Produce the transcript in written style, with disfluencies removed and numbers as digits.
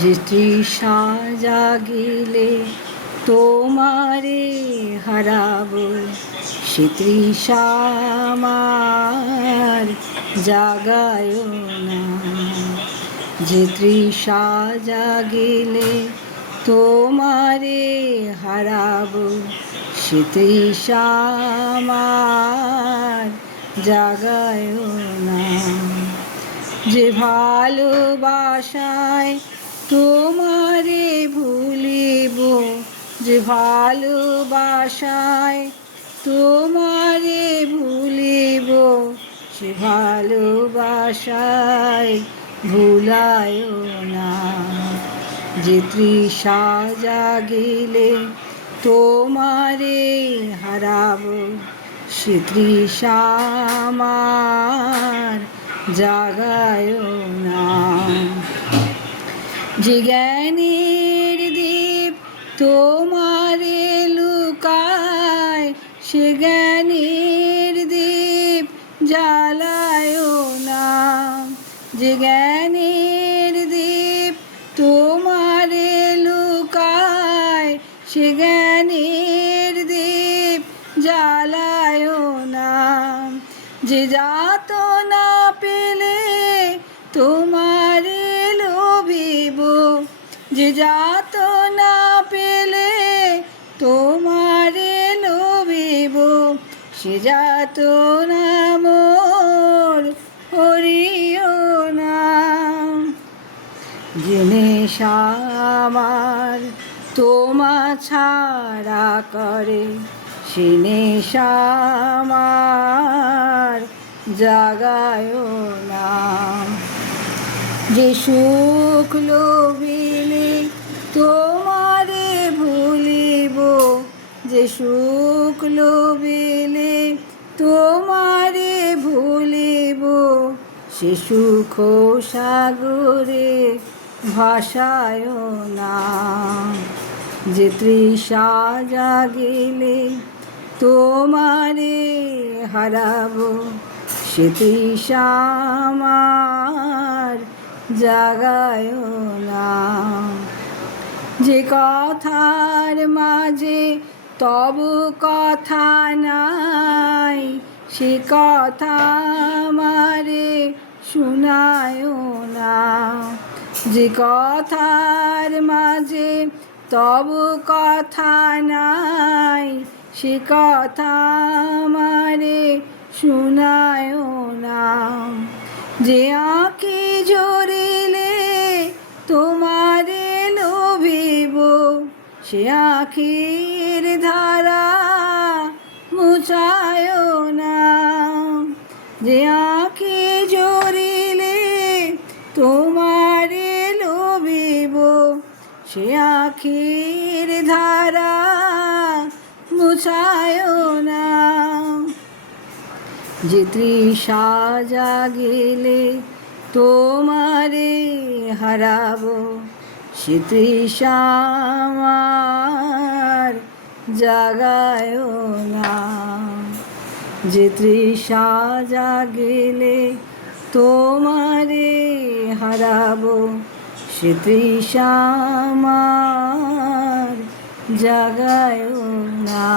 যে তৃষা জাগিলে তোমারে হারাবো, সে তৃষা আমার জাগায় না। যে তৃষা জাগিলে তোমারে হারাবো, সে তৃষা আমার জাগায় না। যে ভালোবাসায় তোমারে ভুলিব, যে ভালোবাসায় তোমারে ভুলিব, সে ভালোবাসায় ভুলায় না। যে তৃষা জাগিলে তোমারে হারাবো, সে তৃষা আমার জাগায় না। যে জ্ঞানের দীপ তোমারে লুকায়, সে জ্ঞানের দীপ জ্বালায় না। যে জ্ঞানের দীপ তোমারে লুকায়, সে জ্ঞানের দীপ জ্বালায় না। যে যাতনা পেলে তোমারে লোভিব, যে যাতনা পেলে তোমারে লোভিব, সে যাতনা মোর করিও না। যে নেশা আমার তোমা ছাড়া করে, সে নেশা আমার জাগায় না। যে সুখ লোভিলে তোমারে ভুলিব, যে সুখ লোভিলে তোমারে ভুলিব, সে সুখ সাগরে ভাসায় না। যে তৃষা জাগিলে তোমারে হারাবো, সে তৃষা আমার জাগায় না। যে কথার মাঝে তব কথা নাই, সে কথা আমারে শুনায় না। যে কথার মাঝে তব কথা নাই, সে কথা আমারে শুনায় না। যে আঁখি ঝরিলে তোমারে লোভিব, সে আঁখির ধারা মুছায় না। যে আঁখি ঝরিলে তোমারে লোভিব, সে আঁখির ধারা মুছায় না। যে তৃষা জাগিলে তোমারে হারাবো, সে তৃষা আমার জাগায় না। যে তৃষা জাগিলে তোমারে হারাবো, সে তৃষা আমার জাগায় না।